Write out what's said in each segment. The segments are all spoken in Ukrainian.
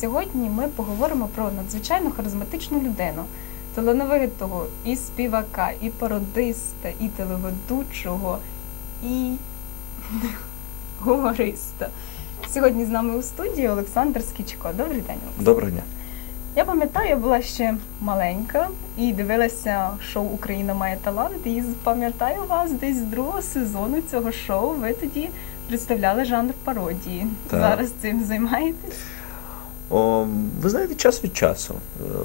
сьогодні ми поговоримо про надзвичайно харизматичну людину, талановитого і співака, і пародиста, і телеведучого, і гумориста. Сьогодні з нами у студії Олександр Скічко. Добрий день. Олександр. Доброго дня. Я пам'ятаю, я була ще маленька і дивилася шоу Україна має талант. І пам'ятаю вас десь з другого сезону цього шоу. Ви тоді представляли жанр пародії. Так. Зараз цим займаєтесь? О, ви знаєте, час від часу.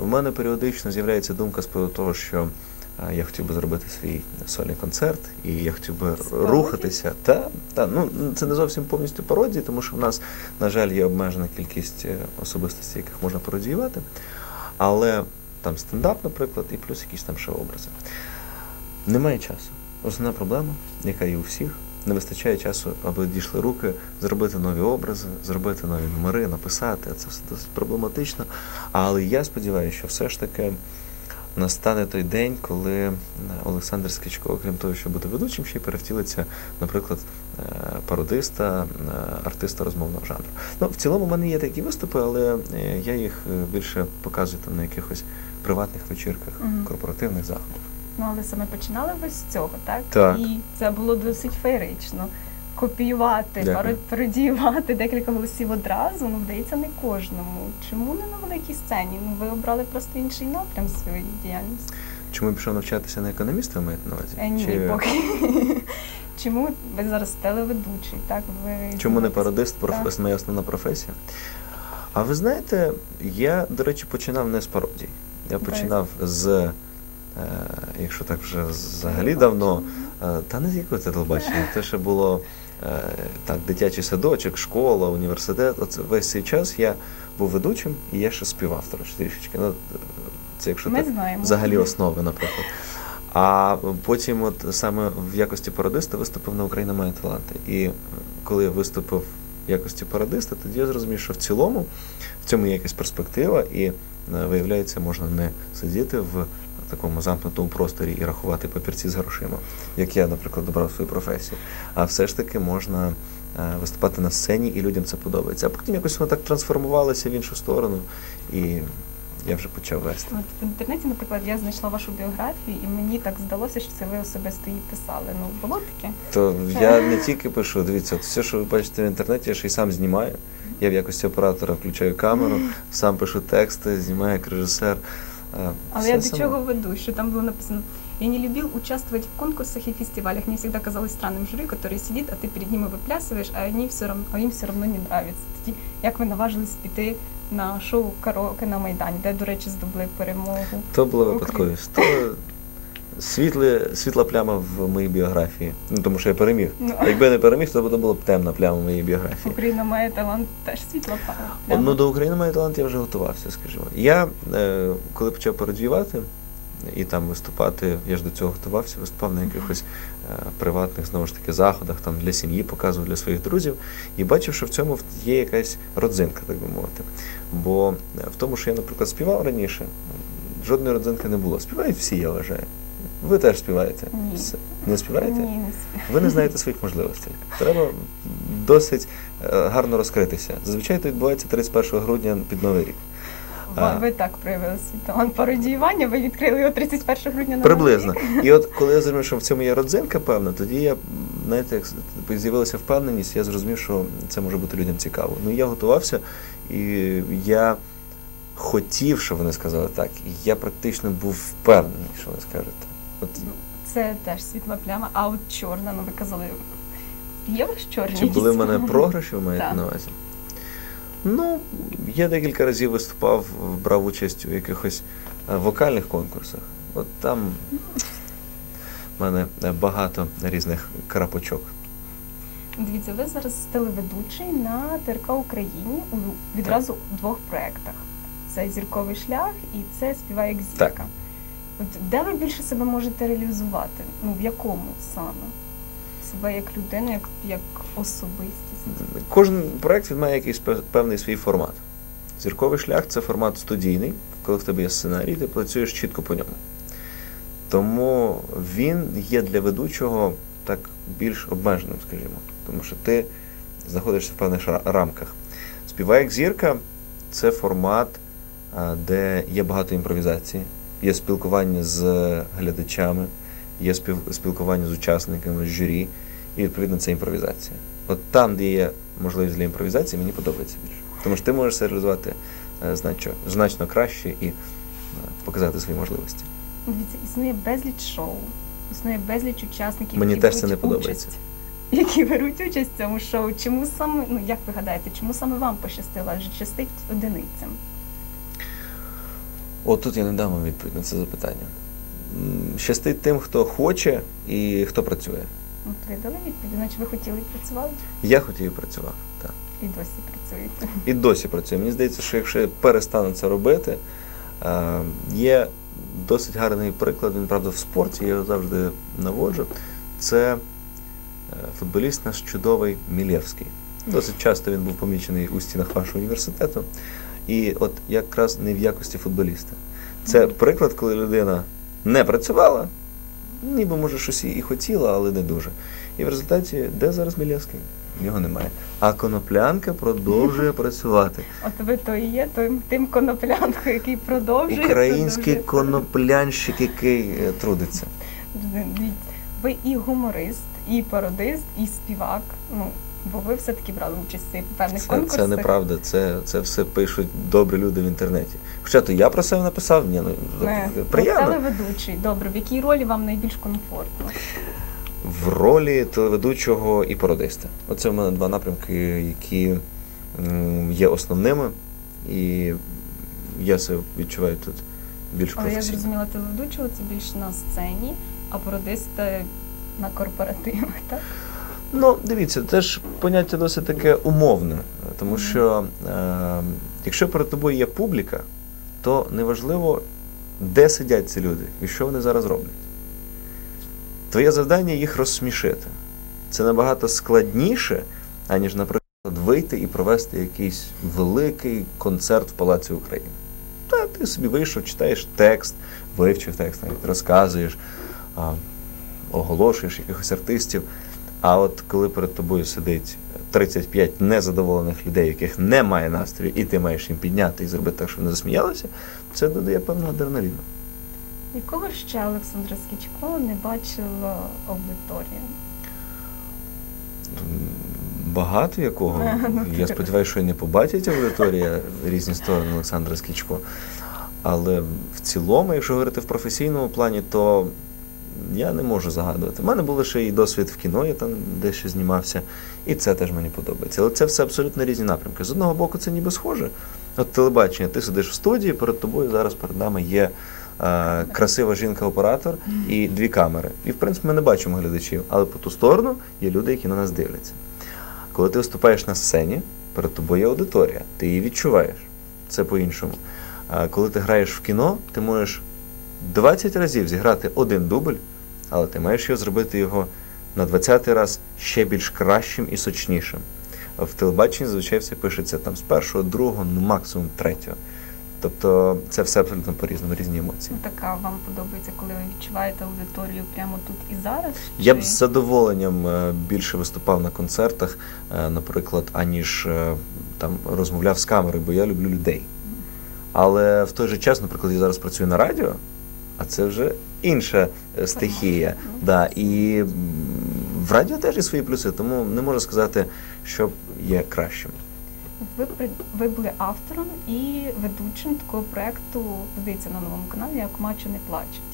У мене періодично з'являється думка з приводу того, що я хотів би зробити свій сольний концерт, і я хотів би З рухатися. Та, та, ну, це не зовсім повністю пародії, тому що в нас, на жаль, є обмежена кількість е, особистостей, яких можна пародіювати. Але там стендап, наприклад, і плюс якісь там ще образи. Немає часу. Основна проблема, яка є у всіх, не вистачає часу, аби дійшли руки, зробити нові образи, зробити нові номери, написати. Це все досить проблематично. Але я сподіваюся, що все ж таки настане той день, коли е, Олександр Скічко, окрім того, що буде ведучим, ще й перевтілиться, наприклад, е, пародиста, е, артиста розмовного жанру. Ну, в цілому, в мене є такі виступи, але я їх більше показую там на якихось приватних вечірках, корпоративних заходах. Ну, але саме починали ви з цього, так? Так. І це було досить феєрично. Копіювати, Дякую. пародіювати декілька голосів одразу, ну, вдається не кожному. Чому не на великій сцені? Ну, ви обрали просто інший напрям своєї діяльності. Чому я пішов навчатися на економіста, ви маєте на увазі? Е, ні, Чи- поки. Чому ви зараз телеведучий, так? Ви Чому не пародист, Так. проф... моя основна професія? А ви знаєте, я, до речі, починав не з пародій. Я починав з, якщо так вже взагалі давно, е, та не з якого це телебачення, те ще було е, так, дитячий садочок, школа, університет. Оце весь цей час я був ведучим і я ще співав трішечки. Ну, це якщо Ми так знаємо. взагалі основи, наприклад. А потім, от саме в якості пародиста, виступив на Україна має таланти. І е, коли я виступив в якості пародиста, тоді я зрозумів, що в цілому в цьому є якась перспектива, і е, виявляється, можна не сидіти в такому замкнутому просторі і рахувати папірці з грошима, як я, наприклад, обрав свою професію. А все ж таки можна е, виступати на сцені, і людям це подобається. А потім якось воно так трансформувалося в іншу сторону, і я вже почав вести. От в інтернеті, наприклад, я знайшла вашу біографію, і мені так здалося, що це ви особисто її писали. Ну, було таке? То я не тільки пишу, дивіться, от все, що ви бачите в інтернеті, я ще й сам знімаю. Я в якості оператора включаю камеру, сам пишу тексти, знімаю як режисер. Е, Але все я до саме. чого веду, що там було написано «Я не любил участвовать в конкурсах и фестивалях. Мне всегда казалось странным жюри, который сидит, а ты перед ними выплясываешь, а, они все равно, а им все равно не нравится. Тоді, як ви наважились піти на шоу «Караоке на Майдані», де, до речі, здобули перемогу. То була Окрім- випадковість. То світле, світла пляма в моїй біографії. Ну тому що я переміг. Ну. А Якби я не переміг, то була б темна пляма в моїй біографії. Україна має талант теж світла пара. Ну, до України має талант, я вже готувався, скажімо. Я, е, коли почав пародіювати і там виступати, я ж до цього готувався, виступав на якихось е, приватних знову ж таки заходах, там для сім'ї, показував для своїх друзів, і бачив, що в цьому є якась родзинка, так би мовити. Бо е, в тому, що я, наприклад, співав раніше, жодної родзинки не було. Співають всі, я вважаю. Ви теж співаєте. Ні. Не співаєте? Ні, не співаю. Ви не знаєте своїх можливостей. Треба досить е, гарно розкритися. Зазвичай це відбувається 31 грудня під Новий рік. А. Ви, ви так проявили свій талант пародіювання, ви відкрили його 31 грудня на Приблизно. Рік. І от коли я зрозумів, що в цьому є родзинка, певна, тоді я, знаєте, як з'явилася впевненість, я зрозумів, що це може бути людям цікаво. Ну я готувався, і я хотів, щоб вони сказали так. І я практично був впевнений, що вони скажуть так. От Це теж світла пляма, а от чорна, ну ви казали, є у вас чорні? Чи були в мене програші, ви маєте Так. на увазі? Ну, я декілька разів виступав, брав участь у якихось е, вокальних конкурсах. От там в мене е, багато різних крапочок. Дивіться, ви зараз телеведучий на ТРК Україні у відразу двох проєктах. Це зірковий шлях і це співає як зірка. Так. От де ви більше себе можете реалізувати? Ну в якому саме? Себе як людину, як, як особистість? Кожен проект має якийсь пе- певний свій формат. Зірковий шлях це формат студійний, коли в тебе є сценарій, ти працюєш чітко по ньому. Тому він є для ведучого так більш обмеженим, скажімо. Тому що ти знаходишся в певних рамках. Співай як зірка, це формат, де є багато імпровізації, є спілкування з глядачами, є спілкування з учасниками, з журі, і відповідно це імпровізація. От там, де є можливість для імпровізації, мені подобається більше. Тому що ти можеш це реалізувати е, значно, значно краще і е, показати свої можливості. Дивіться, існує безліч шоу, існує безліч учасників. Мені які теж це не подобається. Участь, які беруть участь в цьому шоу. Чому саме, ну як ви гадаєте, чому саме вам пощастило? Адже щастить одиницям. От тут я не дам вам відповідь на це запитання. Щастить тим, хто хоче і хто працює. От ви дали відповідь, значить ви хотіли і працювали, Я хотів і працював. Так. і досі працюєте. І досі працює. Мені здається, що якщо я перестану це робити, е, є досить гарний приклад, він правда в спорті, я його завжди наводжу. Це е, футболіст наш чудовий Мілєвський. Досить часто він був помічений у стінах вашого університету. І от якраз не в якості футболіста. Це приклад, коли людина не працювала, ніби може щось і хотіла, але не дуже. І в результаті, де зараз Мілєвський? Його немає. А коноплянка продовжує працювати. От ви то і є тим, тим коноплянкою, який продовжує. Український продовжує. коноплянщик, який е, трудиться. Ви і гуморист, і пародист, і співак. Ну, бо ви все-таки брали участь в певних Це, конкурсах. це неправда, це, це все пишуть добрі люди в інтернеті. Хоча то я про себе написав, ні, ну Не, приємно. телеведучий. Добре, в якій ролі вам найбільш комфортно? В ролі телеведучого і пародиста. Оце в мене два напрямки, які є основними, і я себе відчуваю тут більш Але я зрозуміла, телеведучого це більше на сцені, а пародиста на корпоративах, так? Ну, дивіться, це ж поняття досить таке умовне, тому що е, якщо перед тобою є публіка, то неважливо, де сидять ці люди і що вони зараз роблять. Твоє завдання їх розсмішити. Це набагато складніше, аніж, наприклад, вийти і провести якийсь великий концерт в Палаці України. Та ти собі вийшов, читаєш текст, вивчив текст, навіть розказуєш, а, оголошуєш якихось артистів. А от коли перед тобою сидить 35 незадоволених людей, яких немає настрою, і ти маєш їм підняти і зробити так, щоб вони засміялися, це додає певного адреналіну. Якого ще Олександра Скічко не бачила аудиторія? Багато якого. Ну, Я сподіваюся, що і не побачить аудиторія різні сторони Олександра Скічко. Але в цілому, якщо говорити в професійному плані, то я не можу загадувати. У мене був лише і досвід в кіно, я там дещо знімався, і це теж мені подобається. Але це все абсолютно різні напрямки. З одного боку, це ніби схоже. От телебачення, ти сидиш в студії, перед тобою зараз перед нами є е, красива жінка-оператор і дві камери. І в принципі ми не бачимо глядачів, але по ту сторону є люди, які на нас дивляться. Коли ти виступаєш на сцені, перед тобою є аудиторія, ти її відчуваєш. Це по-іншому. А коли ти граєш в кіно, ти можеш 20 разів зіграти один дубль, але ти маєш його зробити його на 20-й раз ще більш кращим і сочнішим. В телебаченні зазвичай все пишеться там з першого, другого, ну максимум третього. Тобто це все абсолютно по-різному, різні емоції. Ну, така вам подобається, коли ви відчуваєте аудиторію прямо тут і зараз? Я б з задоволенням е, більше виступав на концертах, е, наприклад, аніж е, там розмовляв з камерою, бо я люблю людей. Але в той же час, наприклад, я зараз працюю на радіо, а це вже інша е, стихія. Ну, Да, і в радіо теж є свої плюси, тому не можу сказати, що є кращим. Ви, ви були автором і ведучим такого проекту, здається, на новому каналі, як Мачо не плачуть.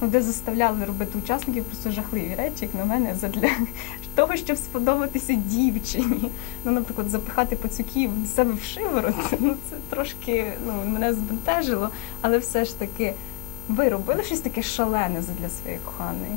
Ну, де заставляли робити учасників просто жахливі речі, як на мене, задля того, щоб сподобатися дівчині. Ну, наприклад, запихати пацюків себе в шиворот. Ну, це трошки ну, мене збентежило, але все ж таки, ви робили щось таке шалене задля своєї коханої.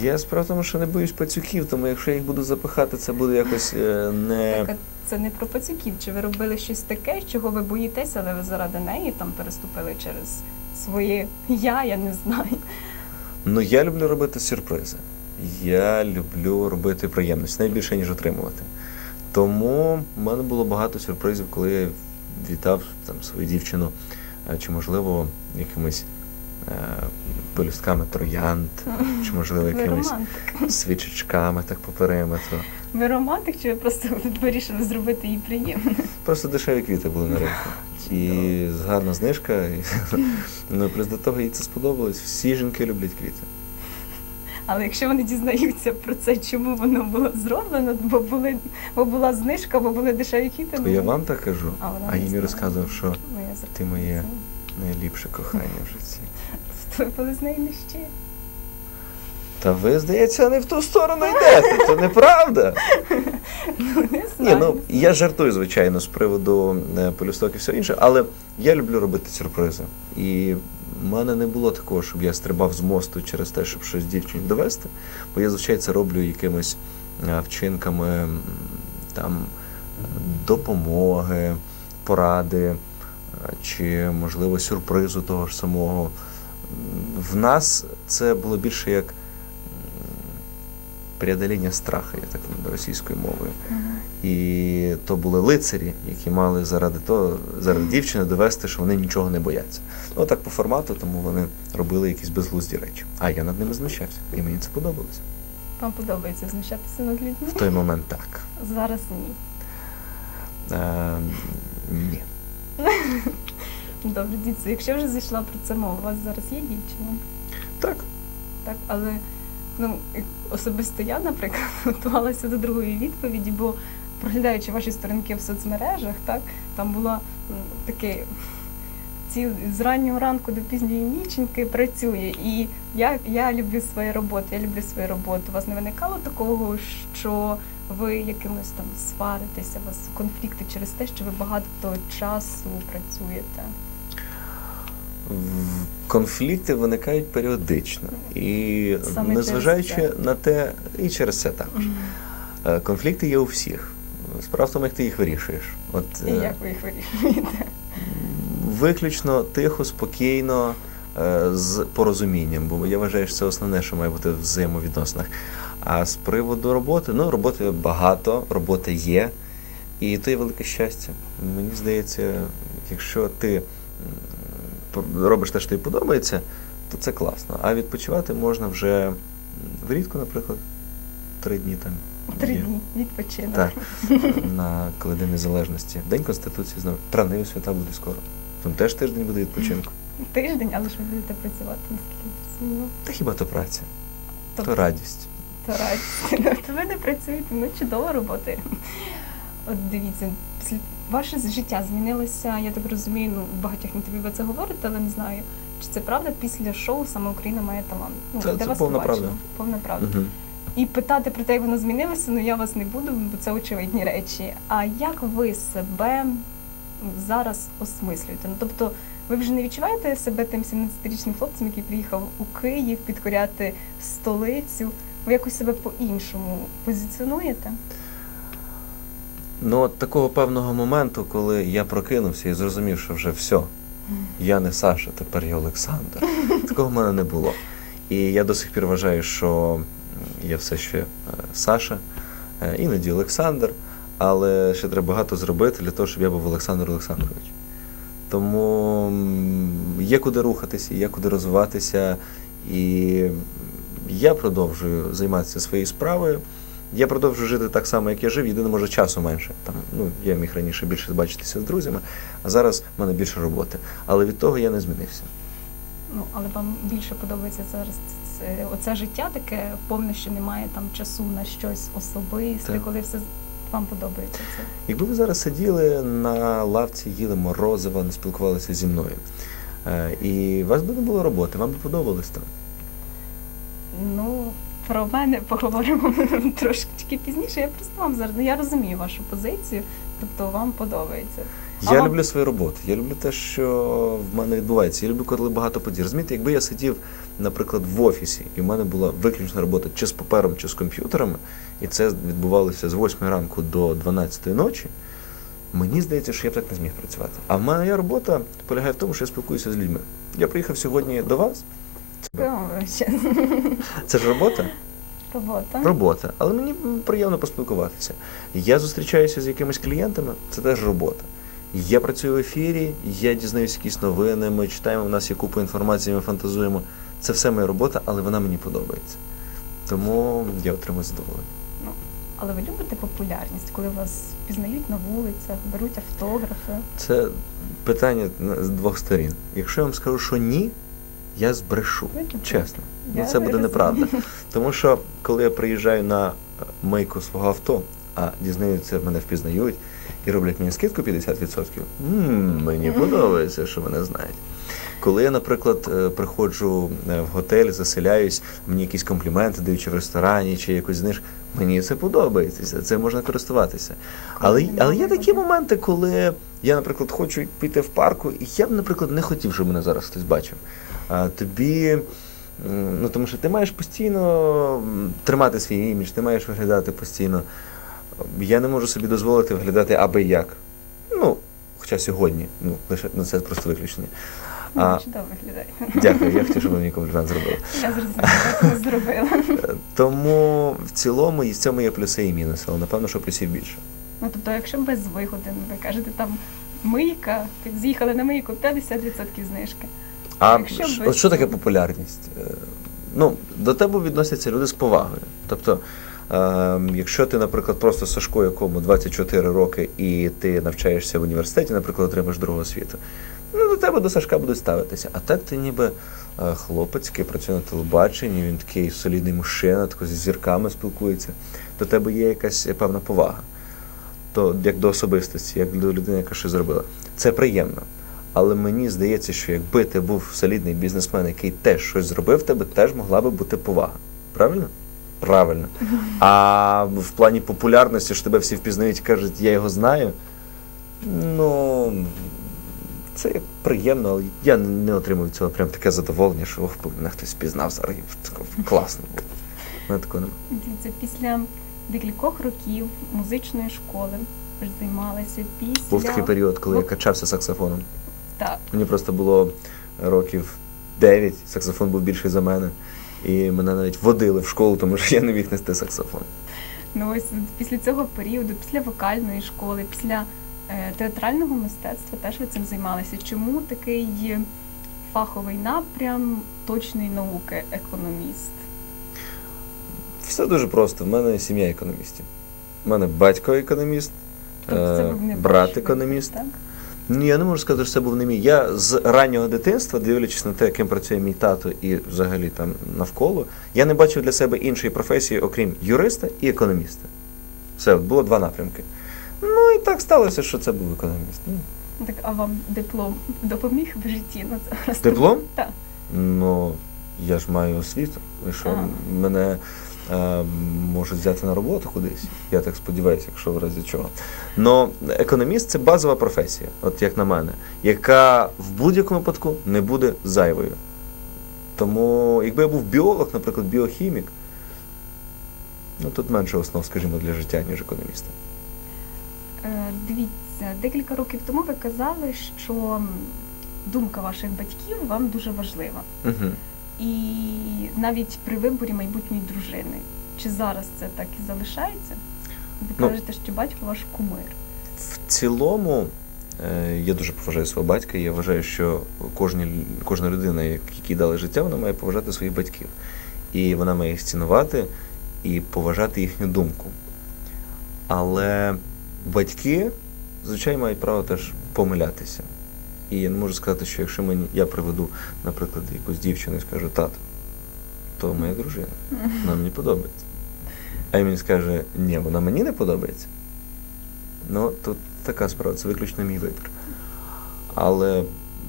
Я справа в тому, що не боюсь пацюків, тому якщо я їх буду запихати, це буде якось е, не. Так, а це не про пацюків. Чи ви робили щось таке, чого ви боїтеся, але ви заради неї там переступили через своє я, я не знаю. Ну, я люблю робити сюрпризи. Я люблю робити приємності, найбільше, ніж отримувати. Тому в мене було багато сюрпризів, коли я вітав там свою дівчину, чи, можливо, якимись пелюстками троянд, чи, можливо, якимись свічечками так по периметру. Ви романтик, чи ви просто вирішили зробити їй приємно? Просто дешеві квіти були на ринку. І гарна знижка. Ну, плюс до того їй це сподобалось. Всі жінки люблять квіти. Але якщо вони дізнаються про це, чому воно було зроблено, бо були бо була знижка, бо були дешеві квіти. То ну, я вам так кажу, А а їм розказував, що ну, ти моє найліпше кохання в житті. То ви були з нею не ще. Та ви, здається, не в ту сторону йдете, це неправда. Ну, не Ні, ну я жартую, звичайно, з приводу е, полюсток і все інше, але я люблю робити сюрпризи. І в мене не було такого, щоб я стрибав з мосту через те, щоб щось дівчині довести. Бо я зазвичай це роблю якимись е, вчинками там допомоги, поради е, чи, можливо, сюрпризу того ж самого. В нас це було більше як преодоління страху, я так російською мовою. І то були лицарі, які мали заради того, заради дівчини довести, що вони нічого не бояться. Ну так по формату, тому вони робили якісь безглузді речі. А я над ними знущався, і мені це подобалося. Вам подобається знущатися над людьми? В той момент так. Зараз ні. Е, ні. Добре, діти, якщо вже зайшла про це мова, у вас зараз є дівчина? Так. Так, але ну особисто я, наприклад, готувалася до другої відповіді, бо проглядаючи ваші сторінки в соцмережах, так там була таке. Ці з раннього ранку до пізньої ніченьки працює, і я, я люблю свою роботу, я люблю свою роботу. У вас не виникало такого, що ви якимось там сваритеся, у вас конфлікти через те, що ви багато часу працюєте? Конфлікти виникають періодично. І Саме незважаючи на те, і через це також. Е, Конфлікти є у всіх. Справа в тому, як ти їх вирішуєш. От, І е, як ви їх вирішуєте? Виключно тихо, спокійно, е, з порозумінням, бо я вважаю, що це основне, що має бути в взаємовідносинах. А з приводу роботи, ну роботи багато, робота є, і то є велике щастя. Мені здається, якщо ти робиш те, що тобі подобається, то це класно. А відпочивати можна вже влітку, наприклад, три дні там. Три є. дні відпочинок. Так, на коли День Незалежності. День Конституції знову. Травневі свята буде скоро. Там теж тиждень буде відпочинку. Тиждень, але ж ви будете працювати наскільки. Та хіба то праця, то Тобто, радість. то радість. То ви не працюєте, ну чудова робота. От дивіться, ваше життя змінилося, я так розумію, ну в багатьох інтерв'ю ви це говорите, але не знаю. Чи це правда після шоу саме Україна має талант? Ну, Це- де це вас повна побачили? правда. Повна правда. Угу. І питати про те, як воно змінилося, ну я вас не буду, бо це очевидні речі. А як ви себе зараз осмислюєте? Ну тобто, ви вже не відчуваєте себе тим 17-річним хлопцем, який приїхав у Київ підкоряти столицю? Ви якось себе по-іншому позиціонуєте? Ну, от такого певного моменту, коли я прокинувся і зрозумів, що вже все, я не Саша, тепер я Олександр. Такого в мене не було. І я до сих пір вважаю, що я все ще е, Саша, е, іноді Олександр, але ще треба багато зробити для того, щоб я був Олександр Олександрович. Тому є куди рухатися, є куди розвиватися, і я продовжую займатися своєю справою. Я продовжую жити так само, як я жив, єдине, може, часу менше. Там, ну, я міг раніше більше бачитися з друзями, а зараз в мене більше роботи. Але від того я не змінився. Ну але вам більше подобається зараз це, оце життя таке повне, що немає там часу на щось особисте, Так. коли все вам подобається це. Якби ви зараз сиділи на лавці, їли морозиво, не спілкувалися зі мною, е, і у вас би не було роботи, вам би подобалось там. Ну, про мене поговоримо трошки пізніше. Я просто вам зараз. Ну я розумію вашу позицію, тобто вам подобається. Я вам- люблю свою роботу. Я люблю те, що в мене відбувається. Я люблю, коли багато подій. Розумієте, якби я сидів, наприклад, в офісі, і в мене була виключна робота чи з папером, чи з комп'ютерами, і це відбувалося з 8 ранку до 12 ночі. Мені здається, що я б так не зміг працювати. А в мене робота полягає в тому, що я спілкуюся з людьми. Я приїхав сьогодні до вас. Ну, Це ж робота? робота. Робота. Але мені приємно поспілкуватися. Я зустрічаюся з якимись клієнтами, це теж робота. Я працюю в ефірі, я дізнаюся якісь новини, ми читаємо, у нас є купа інформації, ми фантазуємо. Це все моя робота, але вона мені подобається. Тому я отримую задоволення. Але ви любите популярність, коли вас пізнають на вулицях, беруть автографи. Це питання з двох сторін. Якщо я вам скажу, що ні, я збрешу. Чесно. Ну, це буде неправда. Тому що коли я приїжджаю на е, мийку свого авто, а дізнаються, мене впізнають і роблять мені скидку 50%, м мені подобається, що мене знають. Коли я, наприклад, е, приходжу е, в готель, заселяюсь, мені якісь компліменти дають чи в ресторані, чи якось зниж, мені це подобається, це можна користуватися. Але, але є такі моменти, коли я, наприклад, хочу піти в парку, і я б, наприклад, не хотів, щоб мене зараз хтось бачив. А тобі. Ну, тому що ти маєш постійно тримати свій імідж, ти маєш виглядати постійно. Я не можу собі дозволити виглядати аби як. Ну, хоча сьогодні, ну, лише ну, це просто виключення. Ну, А, Чудово виглядає. дякую, я хотів, щоб ви мені комплімент зробили. Я зрозуміла, зробила. Е, Тому в цілому і в цьому є плюси і мінуси, але напевно, що плюсів більше. Ну тобто, якщо без вигоди, ви кажете, там мийка, з'їхали на мийку 50% знижки. А Якщо ш- ви- от що таке популярність? Е, Ну, до тебе відносяться люди з повагою. Тобто, е, якщо ти, наприклад, просто Сашко, якому 24 роки, і ти навчаєшся в університеті, наприклад, отримаєш другу освіту, ну до тебе до Сашка будуть ставитися. А так ти ніби е, хлопець, який працює на телебаченні, він такий солідний мужчина, тако зі зірками спілкується. До тебе є якась певна повага. То як до особистості, як до людини, яка щось зробила. Це приємно. Але мені здається, що якби ти був солідний бізнесмен, який теж щось зробив, тебе теж могла би бути повага. Правильно? Правильно. А в плані популярності, що тебе всі впізнають і кажуть, я його знаю. Ну це приємно, але я не отримую цього прям таке задоволення, що ох, мене хтось впізнав зараз. Класно було. Мене такого немає. Дивіться, після декількох років музичної школи ж після. Був такий період, коли я качався саксофоном. Так. Мені просто було років 9, саксофон був більший за мене. І мене навіть водили в школу, тому що я не міг нести саксофон. Ну ось після цього періоду, після вокальної школи, після е, театрального мистецтва теж ви цим займалися. Чому такий фаховий напрям точної науки, економіст? Все дуже просто. В мене сім'я економістів. У мене батько економіст, Тобто це е, брат економіст. так? Ні, я не можу сказати, що це був не мій. Я з раннього дитинства, дивлячись на те, яким працює мій тато і взагалі там навколо, я не бачив для себе іншої професії, окрім юриста і економіста. Все, було два напрямки. Ну і так сталося, що це був економіст. Ну, Ну, Так, а вам диплом допоміг в житті? Ну, це. Диплом? Так. Ну, я ж маю освіту. І що Ага. мене можуть взяти на роботу кудись. Я так сподіваюся, якщо в разі чого. Но економіст це базова професія, от як на мене, яка в будь-якому випадку не буде зайвою. Тому, якби я був біолог, наприклад, біохімік, ну тут менше основ, скажімо, для життя, ніж економіста. Е, Дивіться, декілька років тому ви казали, що думка ваших батьків вам дуже важлива. Угу. І навіть при виборі майбутньої дружини. Чи зараз це так і залишається? Ви Ну, кажете, що батько ваш кумир. В цілому, е, я дуже поважаю свого батька. і Я вважаю, що кожні, кожна людина, як- якій дали життя, вона має поважати своїх батьків. І вона має їх цінувати і поважати їхню думку. Але батьки, звичайно, мають право теж помилятися. І я не можу сказати, що якщо мені, я приведу, наприклад, якусь дівчину і скажу тато, то моя дружина, вона мені подобається. А він мені скаже, ні, вона мені не подобається. Ну, тут така справа, це виключно мій вибір. Але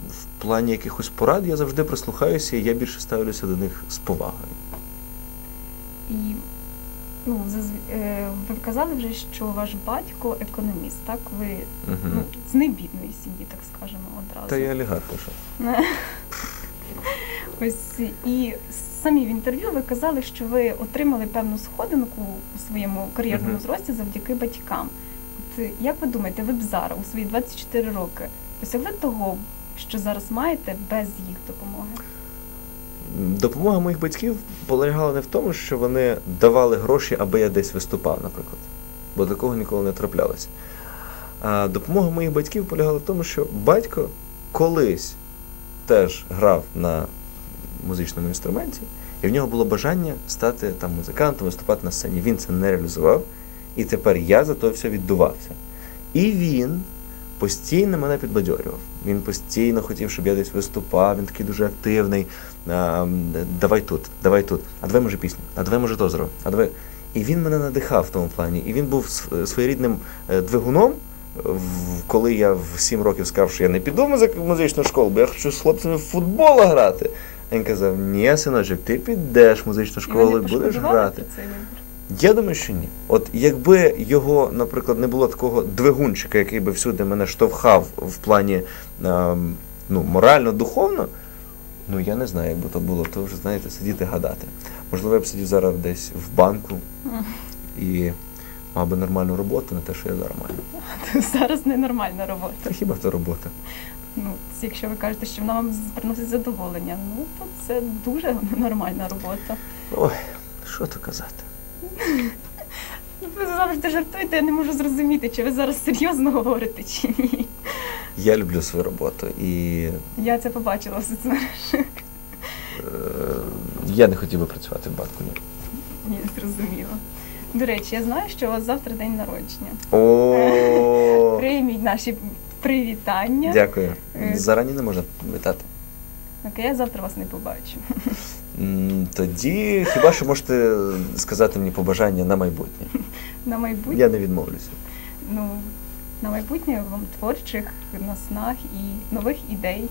в плані якихось порад я завжди прислухаюся, і я більше ставлюся до них з повагою. І ну, е, ви казали вже, що ваш батько економіст, так? Ви Угу. ну, з небідної сім'ї, так скажемо, одразу. Та я олігарх лише. Ось і самі в інтерв'ю ви казали, що ви отримали певну сходинку у своєму кар'єрному зрості завдяки батькам. От як ви думаєте, ви б зараз у свої 24 роки досягли того, що зараз маєте без їх допомоги? Допомога моїх батьків полягала не в тому, що вони давали гроші, аби я десь виступав, наприклад. Бо такого ніколи не траплялося. А допомога моїх батьків полягала в тому, що батько колись теж грав на музичному інструменті, і в нього було бажання стати там музикантом, виступати на сцені. Він це не реалізував, і тепер я за то все віддувався. І він постійно мене підбадьорював. Він постійно хотів, щоб я десь виступав, він такий дуже активний. А, давай тут, давай тут, а давай може пісню, а давай може то зробимо, а давай. І він мене надихав в тому плані. І він був своєрідним е, двигуном, коли я в 7 років сказав, що я не піду в музичну школу, бо я хочу з хлопцями в футбол грати. А він казав: ні, синочок, ти підеш в музичну школу і будеш грати. вибір? Я думаю, що ні. От якби його, наприклад, не було такого двигунчика, який би всюди мене штовхав в плані ем, ну, морально-духовно, ну я не знаю, як би то було, то вже знаєте, сидіти гадати. Можливо, я б сидів зараз десь в банку і мав би нормальну роботу, не те, що я зараз маю. Зараз ненормальна робота. Та хіба то робота? Ну, якщо ви кажете, що вона вам приносить задоволення, ну то це дуже нормальна робота. Ой, що то казати? Ну, ви завжди жартуєте, я не можу зрозуміти, чи ви зараз серйозно говорите, чи ні. Я люблю свою роботу і Я це побачила в соцмережах. е, я не хотів би працювати в банку. Ні. Ні, зрозуміло. До речі, я знаю, що у вас завтра день народження. О, Прийміть наші привітання. дякую. Е. Зарані не можна вітати. Окей, я завтра вас не побачу. Тоді хіба що можете сказати мені побажання на майбутнє? На майбутнє, Я не відмовлюся. ну, на майбутнє вам творчих наснаг і нових ідей.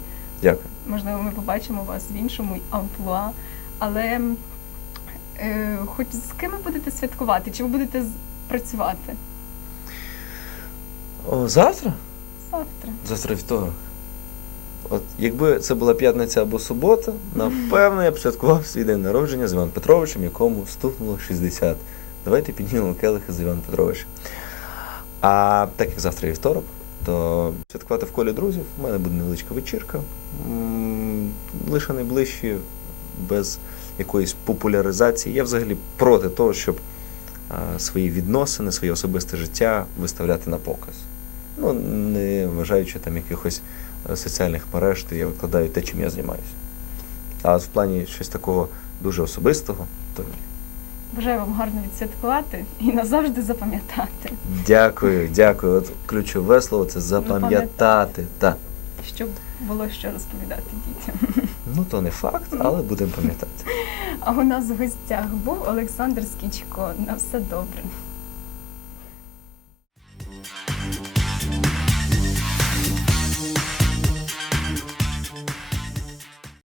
Дякую. Можливо, ми побачимо вас в іншому амплуа. Але е, хоч з ким ви будете святкувати? Чи ви будете працювати О, завтра? завтра? Завтра вівторок. От якби це була п'ятниця або субота, напевно, я б святкував свій день народження з Іваном Петровичем, якому стукнуло 60. Давайте піднімемо келихи з Іваном Петровичем. А так як завтра є вівторок, то святкувати в колі друзів. У мене буде невеличка вечірка. Лише найближчі, без якоїсь популяризації. Я взагалі проти того, щоб свої відносини, своє особисте життя виставляти на показ. Ну, не вважаючи там якихось соціальних мереж, де я викладаю те, чим я займаюся. А в плані щось такого дуже особистого, то ні. Бажаю вам гарно відсвяткувати і назавжди запам'ятати, Дякую, дякую. От ключове слово це запам'ятати. Так. щоб було що розповідати дітям. Ну то не факт, але будемо пам'ятати. А у нас в гостях був Олександр Скічко. На все добре.